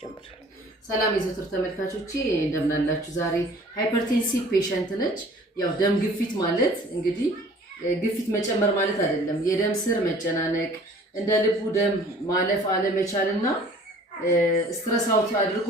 ጀምር። ሰላም የዘወትር ተመልካቾቼ እንደምን አላችሁ? ዛሬ ሃይፐርቴንሲቭ ፔሸንት ነች። ያው ደም ግፊት ማለት እንግዲህ ግፊት መጨመር ማለት አይደለም። የደም ስር መጨናነቅ፣ እንደ ልቡ ደም ማለፍ አለመቻልና ስትረስ አውት አድርጎ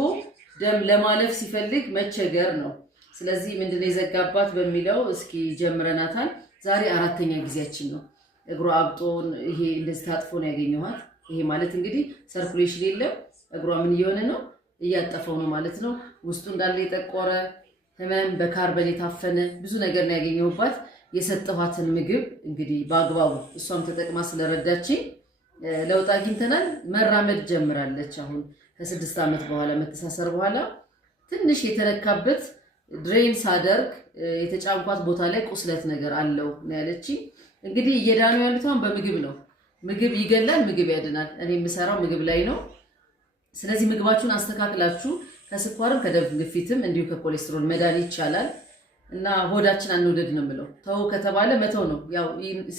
ደም ለማለፍ ሲፈልግ መቸገር ነው። ስለዚህ ምንድነው የዘጋባት በሚለው እስኪ ጀምረናታል። ዛሬ አራተኛ ጊዜያችን ነው። እግሯ አብጦን ይሄ እንደዚህ ታጥፎ ነው ያገኘኋት። ይሄ ማለት እንግዲህ ሰርኩሌሽን የለም። እግሯ ምን እየሆነ ነው? እያጠፈው ነው ማለት ነው። ውስጡ እንዳለ የጠቆረ ህመም፣ በካርበን የታፈነ ብዙ ነገር ነው ያገኘሁባት። የሰጠኋትን ምግብ እንግዲህ በአግባቡ እሷም ተጠቅማ ስለረዳችኝ ለውጥ አግኝተናል። መራመድ ጀምራለች። አሁን ከ6 ዓመት በኋላ መተሳሰር በኋላ ትንሽ የተነካበት ድሬን ሳደርግ የተጫንኳት ቦታ ላይ ቁስለት ነገር አለው ነው ያለችኝ። እንግዲህ እየዳኑ ያሉት አሁን በምግብ ነው። ምግብ ይገላል፣ ምግብ ያድናል። እኔ የምሰራው ምግብ ላይ ነው። ስለዚህ ምግባችሁን አስተካክላችሁ ከስኳርም ከደም ግፊትም እንዲሁ ከኮሌስትሮል መዳን ይቻላል እና ሆዳችን አንወደድ ነው የምለው። ተው ከተባለ መተው ነው። ያው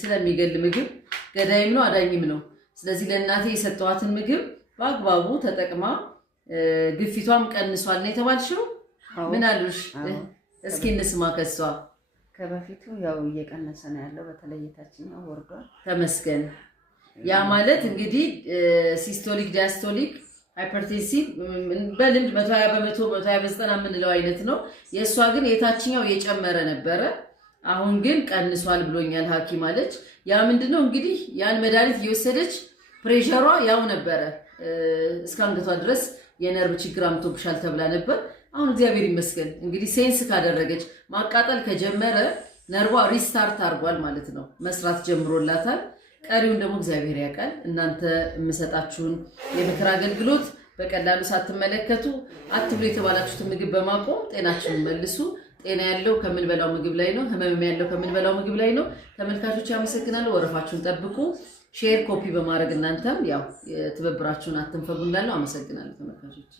ስለሚገል ምግብ ገዳይም ነው አዳኝም ነው። ስለዚህ ለእናቴ የሰጠኋትን ምግብ በአግባቡ ተጠቅማ ግፊቷም ቀንሷል ነው የተባልሽው። ምን አሉሽ? እስኪ እንስማ ከሷ። ከበፊቱ ያው እየቀነሰ ነው ያለው፣ በተለይ ታችኛው ወርዷል። ተመስገን። ያ ማለት እንግዲህ ሲስቶሊክ ዲያስቶሊክ ሃይፐርቴንሲቭ በልምድ 120 በመቶ 120 በ90 የምንለው አይነት ነው። የእሷ ግን የታችኛው የጨመረ ነበረ። አሁን ግን ቀንሷል ብሎኛል ሐኪም አለች። ያ ምንድነው እንግዲህ ያን መድኃኒት እየወሰደች ፕሬሸሯ ያው ነበረ እስከ አንገቷ ድረስ የነርቭ ችግር አምጥቶብሻል ተብላ ነበር። አሁን እግዚአብሔር ይመስገን እንግዲህ ሴንስ ካደረገች ማቃጠል ከጀመረ ነርቧ ሪስታርት አድርጓል ማለት ነው። መስራት ጀምሮላታል። ቀሪውን ደግሞ እግዚአብሔር ያውቃል። እናንተ የምሰጣችሁን የምክር አገልግሎት በቀላሉ ሳትመለከቱ አትብሉ የተባላችሁትን ምግብ በማቆም ጤናችሁን መልሱ። ጤና ያለው ከምንበላው ምግብ ላይ ነው። ህመም ያለው ከምንበላው ምግብ ላይ ነው። ተመልካቾች አመሰግናለሁ። ወረፋችሁን ጠብቁ። ሼር፣ ኮፒ በማድረግ እናንተም ያው ትብብራችሁን አትንፈጉ እንዳለው አመሰግናለሁ ተመልካቾች።